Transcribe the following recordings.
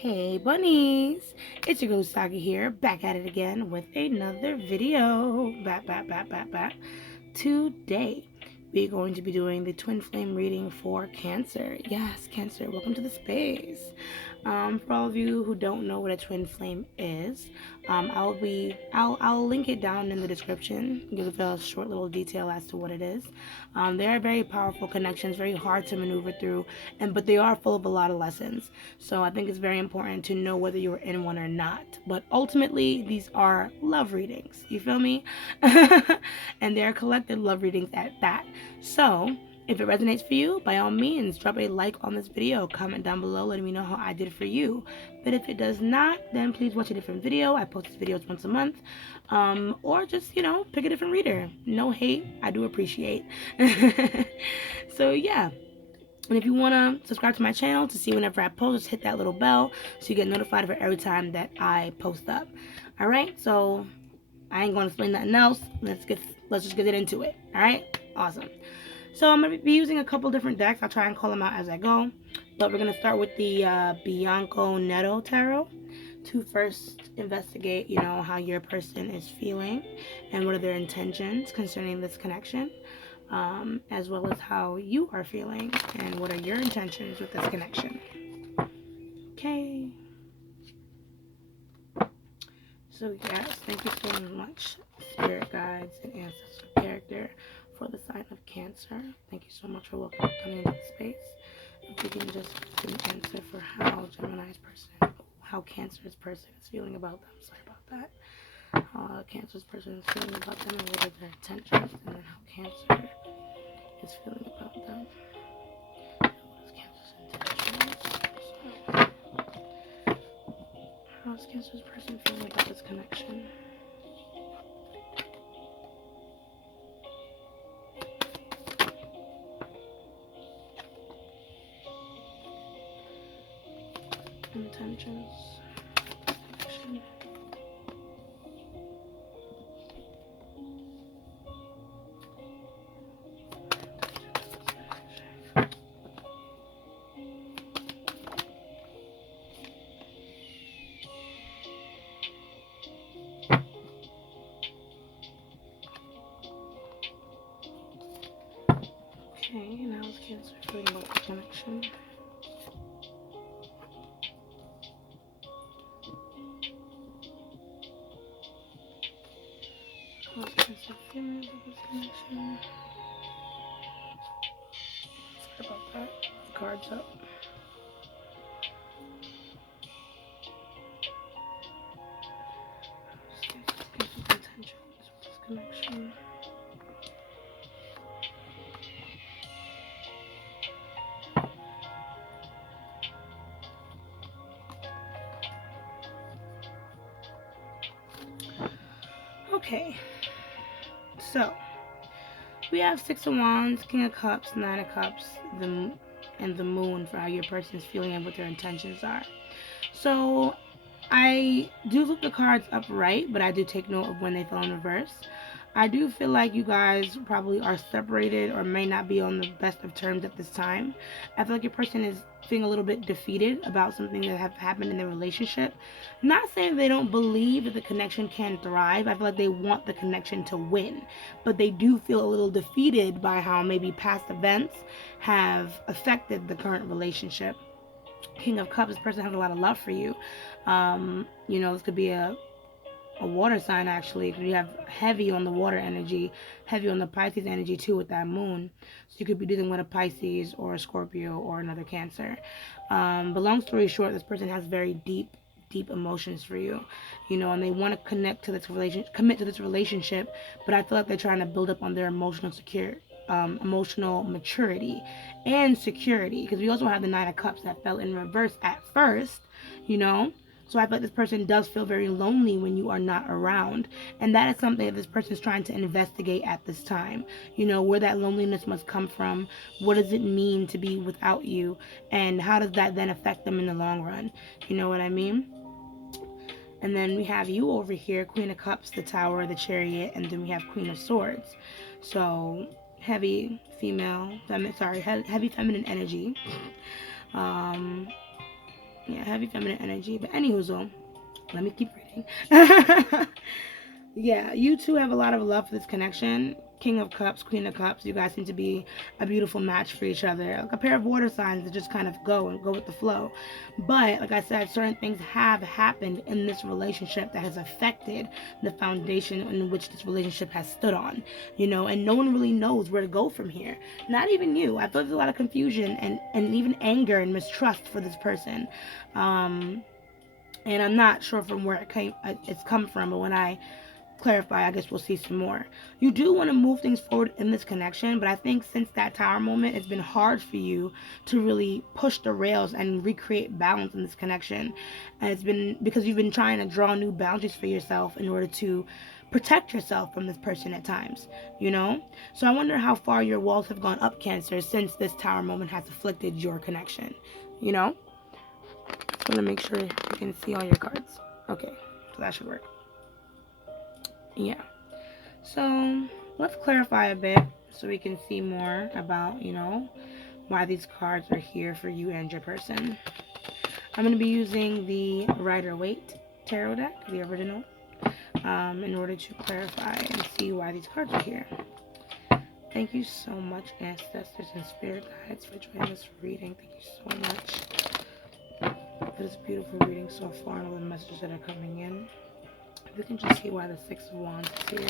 Hey bunnies, it's your girl Saga here, back at it again with another video. Back. Today, we're going to be doing the twin flame reading for Cancer. Yes, Cancer, welcome to the space. For all of you who don't know what a twin flame is, I'll link it down in the description, give a short little detail as to what it is. They are very powerful connections, very hard to maneuver through, but they are full of a lot of lessons. So I think it's very important to know whether you're in one or not. But ultimately, these are love readings. You feel me? And they're collective love readings at that. So if it resonates for you, by all means, drop a like on this video, comment down below, letting me know how I did for you. But if it does not, then please watch a different video. I post these videos once a month. Or just, pick a different reader. No hate, I do appreciate. So yeah. And if you want to subscribe to my channel to see whenever I post, just hit that little bell so you get notified for every time that I post up. Alright, so I ain't going to explain nothing else. Let's just get into it. Alright, awesome. So I'm going to be using a couple different decks. I'll try and call them out as I go. But we're going to start with the Bianco Netto Tarot to first investigate, how your person is feeling and what are their intentions concerning this connection, as well as how you are feeling and what are your intentions with this connection. Okay. So yes, thank you so much, spirit guides and ancestral character, for the sign of Cancer. Thank you so much for welcoming into the space. If we can just get an answer for how Gemini's person, how Cancer's person is feeling about them. Sorry about that. How Cancer's person is feeling about them and what are their intentions, and then how Cancer is feeling about them. What is Cancer's intentions? How is Cancer's person feeling about this connection? Intentions. Connection. Okay, now is Cancer feeling about the connection? How is Cancer feeling about this connection? Sorry about that. Cards up. Cancer's intentions with this connection. Okay, so we have Six of Wands, King of Cups, Nine of Cups, and the Moon for how your person is feeling and what their intentions are. So I do flip the cards upright, but I do take note of when they fall in reverse. I do feel like you guys probably are separated or may not be on the best of terms at this time. I feel like your person is feeling a little bit defeated about something that have happened in their relationship. Not saying they don't believe that the connection can thrive. I feel like they want the connection to win, but they do feel a little defeated by how maybe past events have affected the current relationship. King of Cups, this person has a lot of love for you. This could be a water sign, actually, because you have heavy on the water energy, heavy on the Pisces energy too with that moon. So you could be dealing with a Pisces or a Scorpio or another Cancer. But long story short, this person has very deep emotions for you, and they want to commit to this relationship, but I feel like they're trying to build up on their emotional maturity and security, because we also have the Nine of Cups that fell in reverse at first, so I feel like this person does feel very lonely when you are not around. And that is something that this person is trying to investigate at this time. Where that loneliness must come from. What does it mean to be without you? And how does that then affect them in the long run? You know what I mean? And then we have you over here, Queen of Cups, the Tower, the Chariot, and then we have Queen of Swords. So heavy heavy feminine energy. Yeah, heavy feminine energy. But anywho, let me keep reading. Yeah, you two have a lot of love for this connection. King of Cups, Queen of Cups. You guys seem to be a beautiful match for each other. Like a pair of water signs that just kind of go with the flow. But like I said, certain things have happened in this relationship that has affected the foundation in which this relationship has stood on. And no one really knows where to go from here. Not even you. I feel there's a lot of confusion and even anger and mistrust for this person. And I'm not sure from where it's come from, but when I clarify, I guess we'll see some more. You do want to move things forward in this connection, but I think since that tower moment, it's been hard for you to really push the rails and recreate balance in this connection. And it's been because you've been trying to draw new boundaries for yourself in order to protect yourself from this person at times. So I wonder how far your walls have gone up, Cancer, since this tower moment has afflicted your connection. Just want to make sure you can see all your cards. Okay, so that should work. Yeah. So let's clarify a bit so we can see more about, why these cards are here for you and your person. I'm going to be using the Rider-Waite Tarot deck, the original, in order to clarify and see why these cards are here. Thank you so much, ancestors and spirit guides, for joining this reading. Thank you so much for this beautiful reading so far and all the messages that are coming in. You can just see why the Six of Wands is here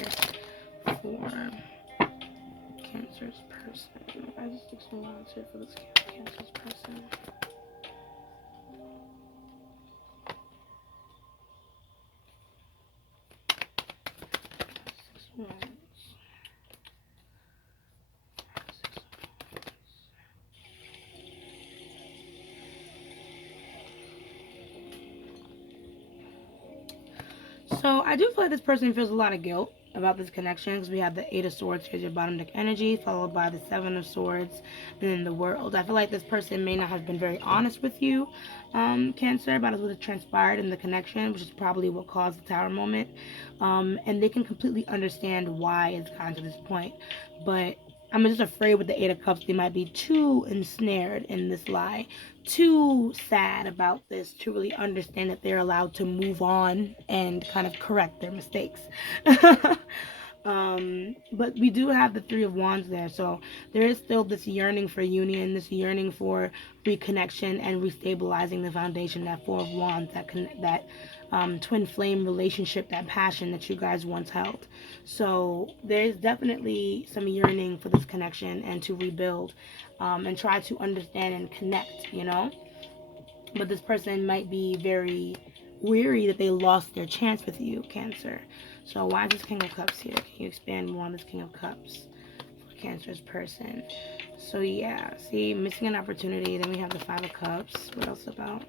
for Cancer's person. Why is the Six of Wands here for this Cancer's person? Six of Wands. So I do feel like this person feels a lot of guilt about this connection because we have the Eight of Swords, here's your bottom deck energy, followed by the Seven of Swords, and then the World. I feel like this person may not have been very honest with you, Cancer, about what has transpired in the connection, which is probably what caused the tower moment. And they can completely understand why it's gotten to this point. But I'm just afraid with the Eight of Cups, they might be too ensnared in this lie, too sad about this to really understand that they're allowed to move on and kind of correct their mistakes. But we do have the Three of Wands there, so there is still this yearning for union, this yearning for reconnection and restabilizing the foundation, that Four of Wands, that twin flame relationship, that passion that you guys once held. So there's definitely some yearning for this connection and to rebuild, and try to understand and connect. But this person might be very weary that they lost their chance with you, Cancer. So why is this King of Cups here? Can you expand more on this King of Cups for Cancer's person? So yeah, see, missing an opportunity. Then we have the Five of Cups. What else about?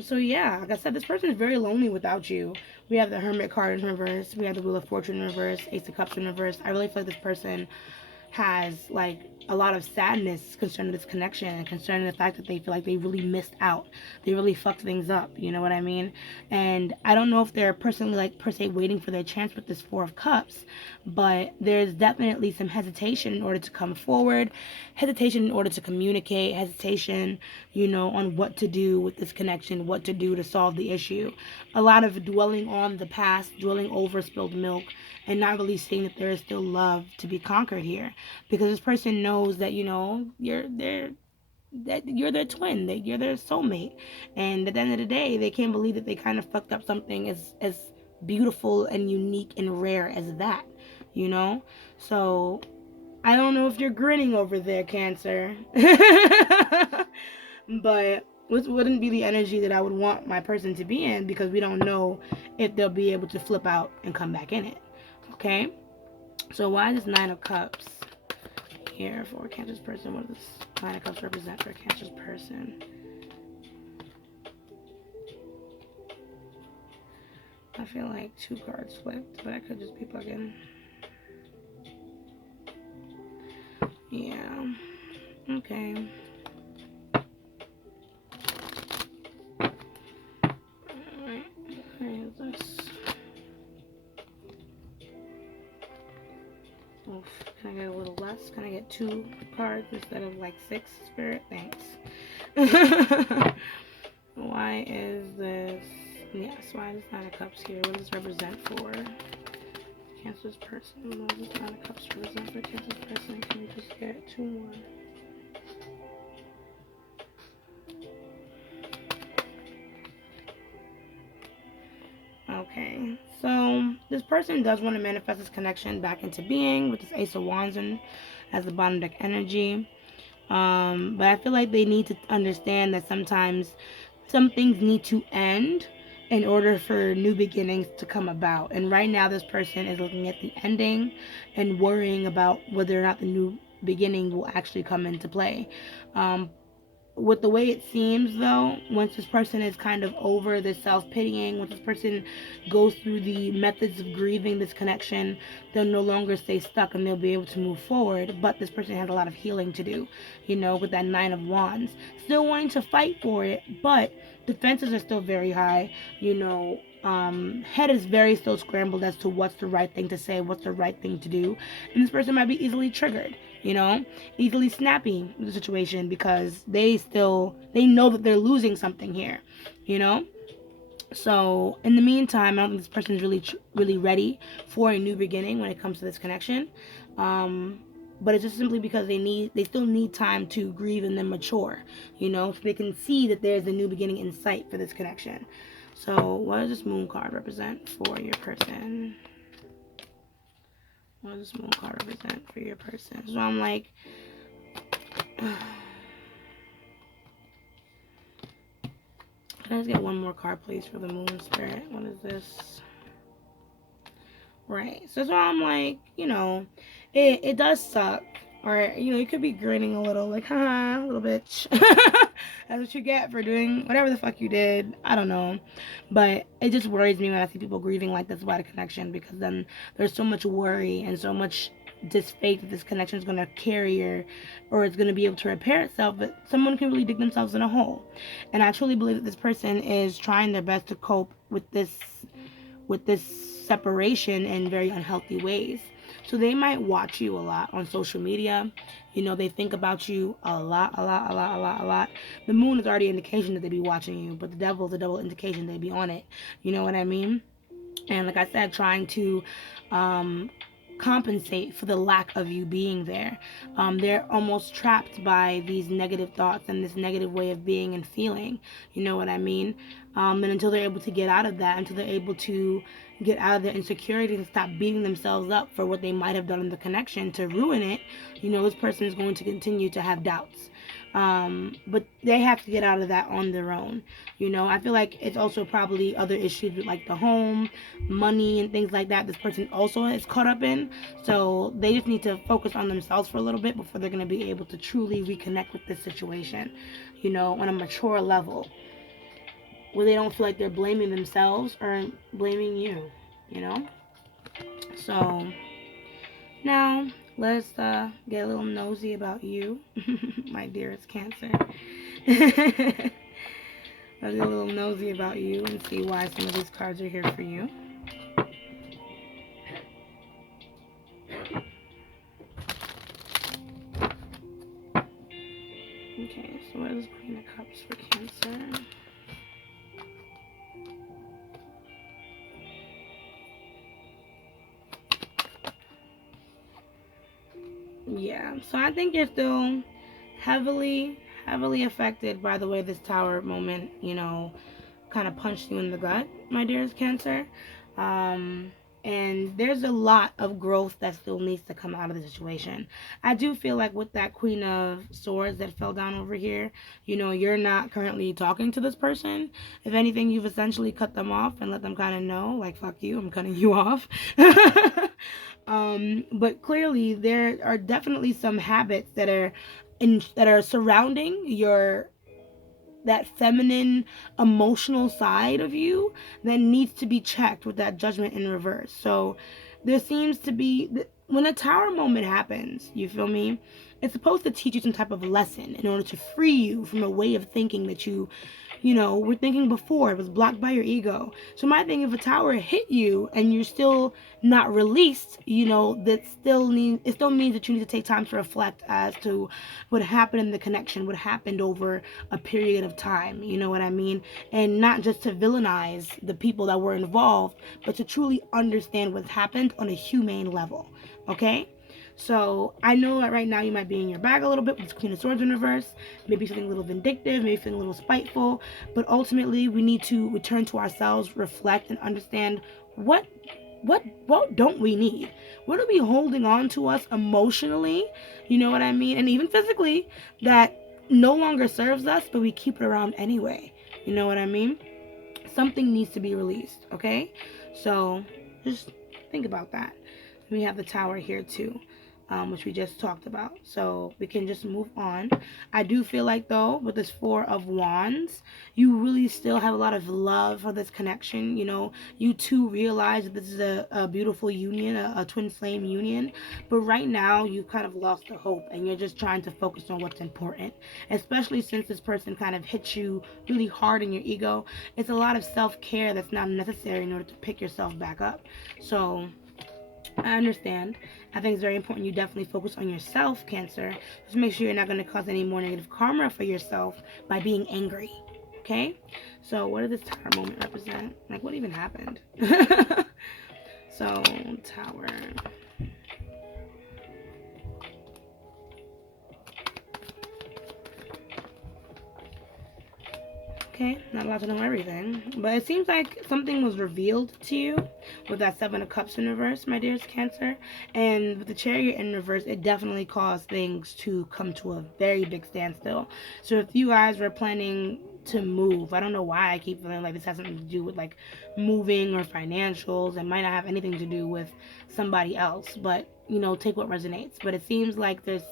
So yeah, like I said, this person is very lonely without you. We have the Hermit card in reverse. We have the Wheel of Fortune in reverse. Ace of Cups in reverse. I really feel like this person has like a lot of sadness concerning this connection and concerning the fact that they feel like they really missed out. They really fucked things up, you know what I mean? And I don't know if they're personally like per se waiting for their chance with this Four of Cups, but there's definitely some hesitation in order to come forward, hesitation in order to communicate, hesitation, on what to do with this connection, what to do to solve the issue. A lot of dwelling on the past, dwelling over spilled milk, and not really seeing that there is still love to be conquered here, because this person knows that you're their twin, that you're their soulmate, and at the end of the day, they can't believe that they kind of fucked up something as beautiful and unique and rare as that. So I don't know if you're grinning over there, Cancer, but this wouldn't be the energy that I would want my person to be in, because we don't know if they'll be able to flip out and come back in it. Okay, so why is this Nine of Cups here for Cancer's person? What does this Nine of Cups represent for Cancer's person? I feel like two cards flipped, but I could just be plugging. Yeah. Okay. Alright. Alright, this. Oof. Can I get a little less? Can I get two cards instead of like six, Spirit? Thanks. Why is this? Yes, why is this Nine of Cups here? What does this represent for Cancer's person? What does this Nine of Cups represent for Cancer's person? Can we just get 2 more? Okay, so this person does want to manifest this connection back into being with this Ace of Wands and as the bottom deck energy. But I feel like they need to understand that sometimes some things need to end in order for new beginnings to come about. And right now, this person is looking at the ending and worrying about whether or not the new beginning will actually come into play. With the way it seems, though, once this person is kind of over the self-pitying, once this person goes through the methods of grieving this connection, they'll no longer stay stuck and they'll be able to move forward. But this person has a lot of healing to do, with that Nine of Wands. Still wanting to fight for it, but defenses are still very high, head is very still scrambled as to what's the right thing to say, what's the right thing to do. And this person might be easily triggered, easily snappy with the situation because they know that they're losing something here, So in the meantime, I don't think this person is really ready for a new beginning when it comes to this connection. But it's just simply because they still need time to grieve and then mature, so they can see that there's a new beginning in sight for this connection. So what does this Moon card represent for your person? What does this Moon card represent for your person? So I'm like, can I just get one more card, please, for the Moon Spirit? What is this? Right. So that's why I'm like, it does suck. Or, you could be grinning a little, like, haha, little bitch. That's what you get for doing whatever the fuck you did. I don't know. But it just worries me when I see people grieving like this about a connection, because then there's so much worry and so much disfaith that this connection is going to carry or it's going to be able to repair itself, but someone can really dig themselves in a hole. And I truly believe that this person is trying their best to cope with this separation in very unhealthy ways. So they might watch you a lot on social media. They think about you a lot. The moon is already an indication that they be watching you, but the devil is a double indication they be on it. You know what I mean? And like I said, trying to compensate for the lack of you being there. They're almost trapped by these negative thoughts and this negative way of being and feeling. You know what I mean? And until they're able to get out of that, until they're able to get out of their insecurities and stop beating themselves up for what they might have done in the connection to ruin it, this person is going to continue to have doubts. But they have to get out of that on their own. I feel like it's also probably other issues with like the home, money, and things like that this person also is caught up in. So they just need to focus on themselves for a little bit before they're going to be able to truly reconnect with this situation, on a mature level, where they don't feel like they're blaming themselves or blaming you, So now let's get a little nosy about you, my dearest Cancer. Let's get a little nosy about you and see why some of these cards are here for you. Okay, so what is Queen of Cups for Cancer? Yeah, so I think you're still heavily affected by the way this Tower moment, kind of punched you in the gut, my dearest Cancer. And there's a lot of growth that still needs to come out of the situation. I do feel like with that Queen of Swords that fell down over here, you're not currently talking to this person. If anything, you've essentially cut them off and let them kind of know, like, fuck you, I'm cutting you off. But clearly there are definitely some habits that are surrounding that feminine emotional side of you that needs to be checked with that Judgment in reverse. So there seems to be, when a Tower moment happens, you feel me, it's supposed to teach you some type of lesson in order to free you from a way of thinking that you we're thinking before it was blocked by your ego. So my thing, if a tower hit you and you're still not released, it still means that you need to take time to reflect as to what happened in the connection, what happened over a period of time. You know what I mean? And not just to villainize the people that were involved, but to truly understand what's happened on a humane level. Okay? So I know that right now you might be in your bag a little bit with the Queen of Swords in reverse, maybe feeling a little vindictive, maybe feeling a little spiteful, but ultimately we need to return to ourselves, reflect, and understand what don't we need? What are we holding on to us emotionally? You know what I mean? And even physically, that no longer serves us, but we keep it around anyway. You know what I mean? Something needs to be released, okay? So just think about that. We have the Tower here too, which we just talked about. So we can just move on. I do feel like, though, with this Four of Wands, you really still have a lot of love for this connection. You two realize that this is a beautiful union, a twin flame union. But right now, you've kind of lost the hope, and you're just trying to focus on what's important, especially since this person kind of hits you really hard in your ego. It's a lot of self-care that's not necessary in order to pick yourself back up. So I understand. I think it's very important you definitely focus on yourself, Cancer. Just make sure you're not going to cause any more negative karma for yourself by being angry. Okay? So what does this Tower moment represent? Like, what even happened? So, Tower. Okay, not allowed to know everything. But it seems like something was revealed to you with that Seven of Cups in reverse, my dearest Cancer. And with the Chariot in reverse, it definitely caused things to come to a very big standstill. So if you guys were planning to move, I don't know why I keep feeling like this has something to do with like moving or financials. It might not have anything to do with somebody else, but take what resonates. But it seems like there's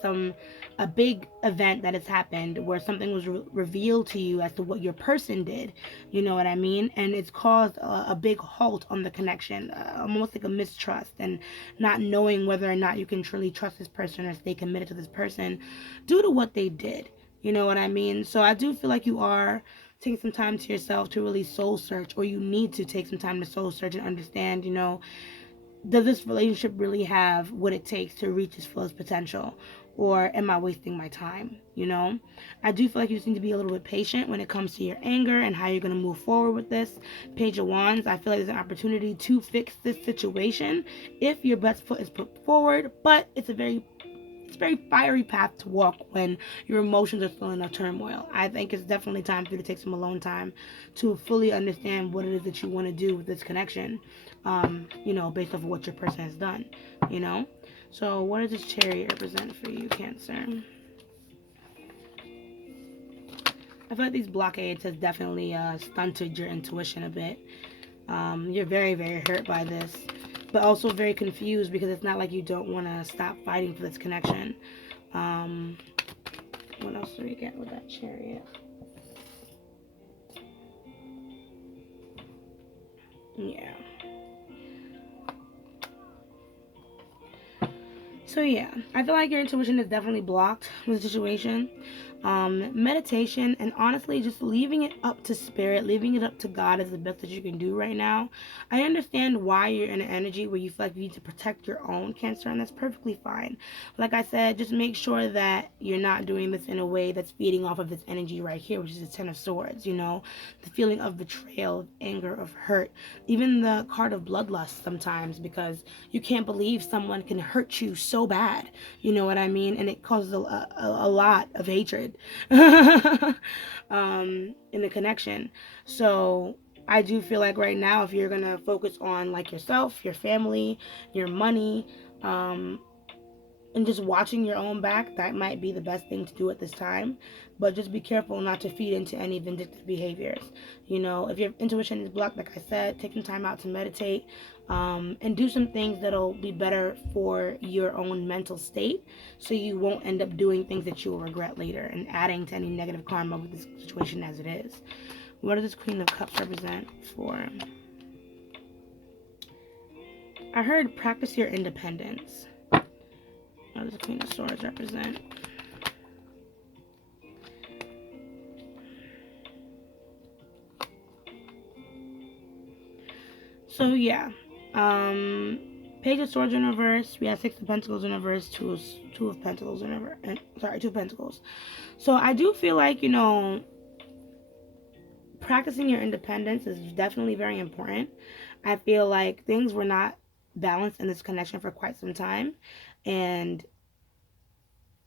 a big event that has happened where something was revealed to you as to what your person did. You know what I mean? And it's caused a big halt on the connection, almost like a mistrust and not knowing whether or not you can truly trust this person or stay committed to this person due to what they did. You know what I mean? So I do feel like you are taking some time to yourself to really soul search, or you need to take some time to soul search and understand, does this relationship really have what it takes to reach its fullest potential? Or am I wasting my time? I do feel like you just need to be a little bit patient when it comes to your anger and how you're going to move forward with this. Page of Wands, I feel like there's an opportunity to fix this situation if your best foot is put forward, but it's a very fiery path to walk when your emotions are still in a turmoil. I think it's definitely time for you to take some alone time to fully understand what it is that you want to do with this connection, based off of what your person has done, So what does this Chariot represent for you, Cancer? I feel like these blockades has definitely stunted your intuition a bit. You're very, very hurt by this, but also very confused because it's not like you don't want to stop fighting for this connection. What else do we get with that Chariot? Yeah. So yeah, I feel like your intuition is definitely blocked with the situation. Meditation and honestly just leaving it up to spirit, leaving it up to God is the best that you can do right now. I understand why you're in an energy where you feel like you need to protect your own, Cancer, and that's perfectly fine. Like I said, just make sure that you're not doing this in a way that's feeding off of this energy right here, which is the Ten of Swords, the feeling of betrayal, of anger, of hurt, even the card of bloodlust sometimes, because you can't believe someone can hurt you so bad, you know what I mean, and it causes a lot of hatred in the connection. So I do feel like right now, if you're gonna focus on like yourself, your family, your money, and just watching your own back, that might be the best thing to do at this time. But just be careful not to feed into any vindictive behaviors. If your intuition is blocked, like I said, take some time out to meditate, and do some things that'll be better for your own mental state, so you won't end up doing things that you will regret later and adding to any negative karma with this situation as it is. What does this Queen of Cups represent for? I heard practice your independence. What does the Queen of Swords represent? So yeah, Page of Swords in reverse. We have Six of Pentacles in reverse. Two of Pentacles in reverse. Sorry, Two of Pentacles. So I do feel like, practicing your independence is definitely very important. I feel like things were not balanced in this connection for quite some time, and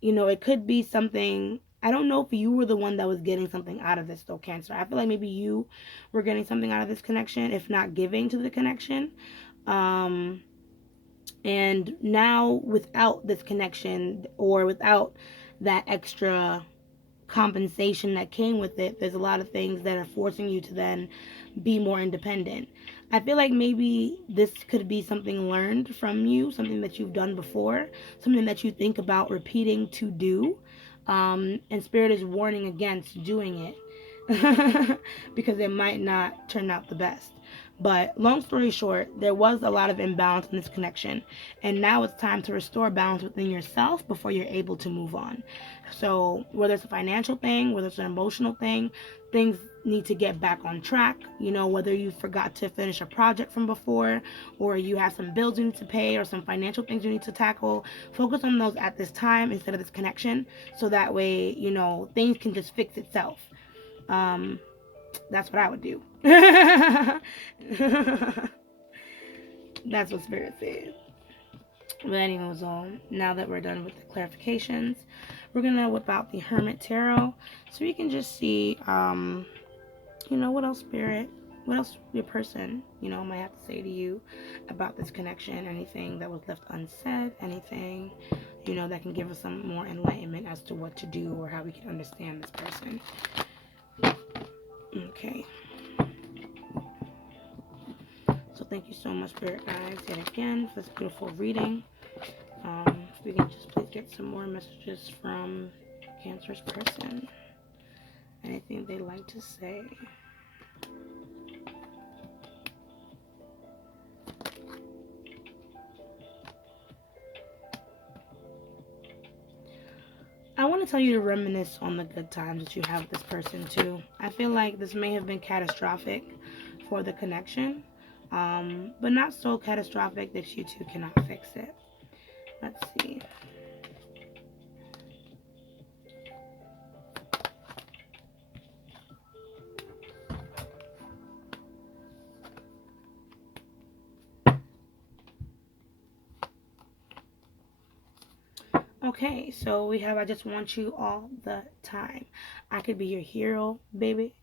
it could be something. I don't know if you were the one that was getting something out of this, though, Cancer. I feel like maybe you were getting something out of this connection, if not giving to the connection. And now, without this connection, or without that extra compensation that came with it, there's a lot of things that are forcing you to then be more independent. I feel like maybe this could be something learned from you, something that you've done before, something that you think about repeating to do. And Spirit is warning against doing it because it might not turn out the best. But long story short, there was a lot of imbalance in this connection. And now it's time to restore balance within yourself before you're able to move on. So whether it's a financial thing, whether it's an emotional thing, things need to get back on track. Whether you forgot to finish a project from before, or you have some bills you need to pay, or some financial things you need to tackle, focus on those at this time instead of this connection. So that way, things can just fix itself. That's what I would do. That's what Spirit says. But anyways, now that we're done with the clarifications, we're going to whip out the Hermit Tarot so you can just see, what else what else your person, might have to say to you about this connection, anything that was left unsaid, anything, that can give us some more enlightenment as to what to do or how we can understand this person. Okay. So thank you so much, Spirit guides, yet again for this beautiful reading. If we can just please get some more messages from Cancer's person. Anything they'd like to say. I want to tell you to reminisce on the good times that you have with this person too. I feel like this may have been catastrophic for the connection, but not so catastrophic that you two cannot fix it. Let's see. Okay, so we have I just want you all the time. I could be your hero, baby.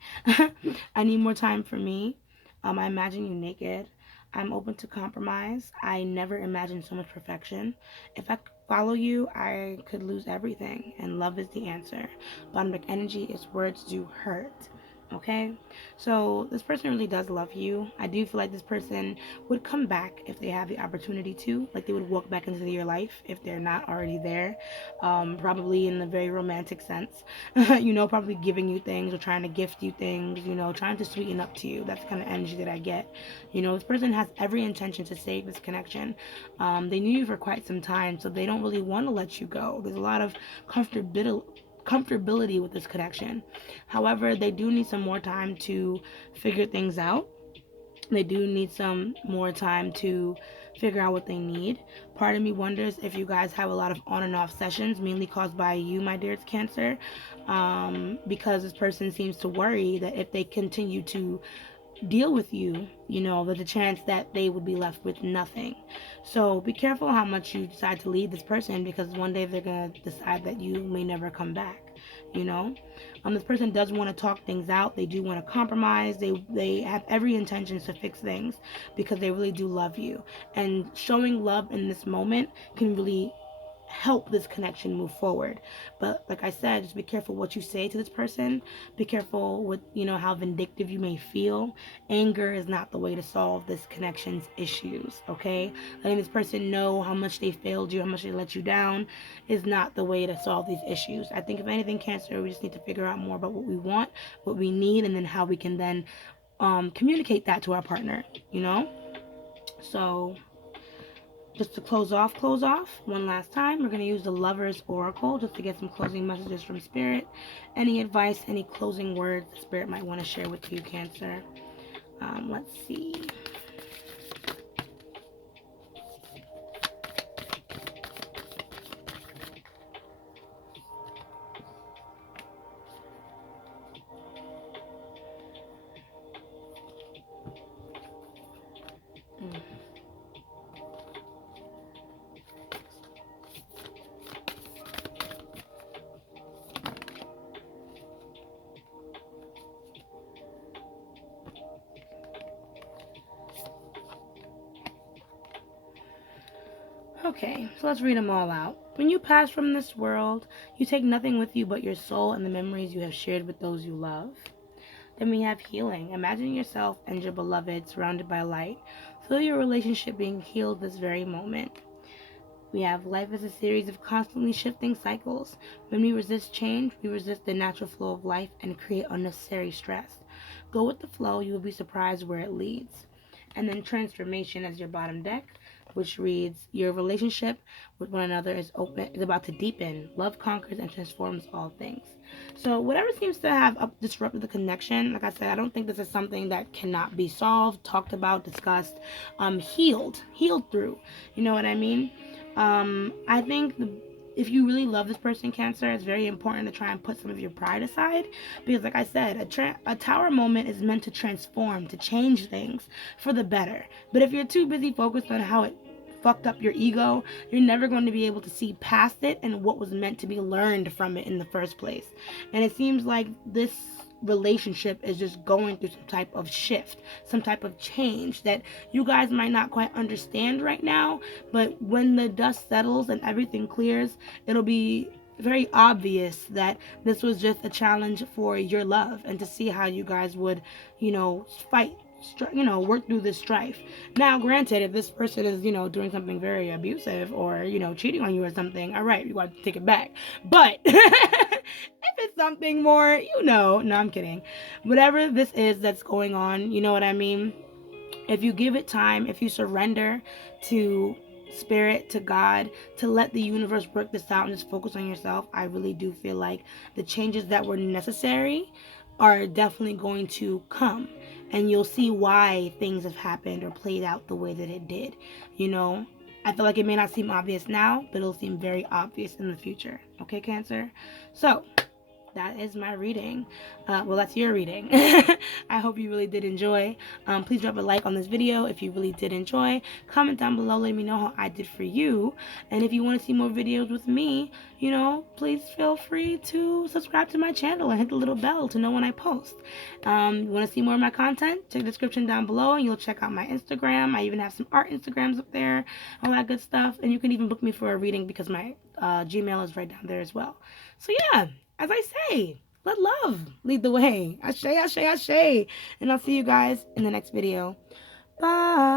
I need more time for me. I imagine you naked. I'm open to compromise. I never imagined so much perfection. If I follow you, I could lose everything. And love is the answer. Bottom deck energy is words do hurt. Okay, so this person really does love you. I do feel like this person would come back if they have the opportunity to, like they would walk back into your life if they're not already there, probably in a very romantic sense. Probably giving you things or trying to gift you things, trying to sweeten up to you. That's the kind of energy that I get. This person has every intention to save this connection. They knew you for quite some time, so they don't really want to let you go. There's a lot of comfortability with this connection. However, they do need some more time to figure things out. They do need some more time to figure out what they need. Part of me wonders if you guys have a lot of on and off sessions, mainly caused by you, my dear Cancer, because this person seems to worry that if they continue to deal with you, there's a chance that they would be left with nothing. So be careful how much you decide to leave this person, because one day they're going to decide that you may never come back. This person does want to talk things out. They do want to compromise. They have every intention to fix things because they really do love you. And showing love in this moment can really help this connection move forward. But like I said, just be careful what you say to this person. Be careful with how vindictive you may feel. Anger is not the way to solve this connection's issues. Okay, letting this person know how much they failed you, how much they let you down, is not the way to solve these issues. I think if anything, Cancer, we just need to figure out more about what we want, what we need, and then how we can then communicate that to our partner. So just to close off one last time, we're going to use the Lover's Oracle just to get some closing messages from Spirit. Any advice, any closing words Spirit might want to share with you, Cancer? Let's see. Okay, so let's read them all out. When you pass from this world, you take nothing with you but your soul and the memories you have shared with those you love. Then we have healing. Imagine yourself and your beloved surrounded by light. Feel your relationship being healed this very moment. We have life as a series of constantly shifting cycles. When we resist change, we resist the natural flow of life and create unnecessary stress. Go with the flow, you will be surprised where it leads. And then transformation as your bottom deck, which reads your relationship with one another is about to deepen. Love conquers and transforms all things. So whatever seems to have disrupted the connection, like I said, I don't think this is something that cannot be solved, talked about, discussed, healed through. You know what I mean? I think if you really love this person, Cancer, it's very important to try and put some of your pride aside, because like I said, a tower moment is meant to transform, to change things for the better. But if you're too busy focused on how it fucked up your ego, you're never going to be able to see past it and what was meant to be learned from it in the first place. And it seems like this relationship is just going through some type of shift, some type of change that you guys might not quite understand right now, but when the dust settles and everything clears, it'll be very obvious that this was just a challenge for your love and to see how you guys would, fight, work through this strife. Now, granted, if this person is, doing something very abusive or, cheating on you or something, all right, you got to take it back. But if it's something more, no, I'm kidding. Whatever this is that's going on, you know what I mean? If you give it time, if you surrender to spirit, to God, to let the universe work this out and just focus on yourself, I really do feel like the changes that were necessary are definitely going to come. And you'll see why things have happened or played out the way that it did. I feel like it may not seem obvious now, but it'll seem very obvious in the future. Okay, Cancer? So, that is my reading. Well, that's your reading. I hope you really did enjoy. Please drop a like on this video if you really did enjoy. Comment down below, let me know how I did for you. And if you want to see more videos with me, please feel free to subscribe to my channel and hit the little bell to know when I post. You want to see more of my content? Check the description down below and you'll check out my Instagram. I even have some art Instagrams up there, all that good stuff. And you can even book me for a reading because my Gmail is right down there as well. So yeah. As I say, let love lead the way. Ashe, ashe, ashe. And I'll see you guys in the next video. Bye.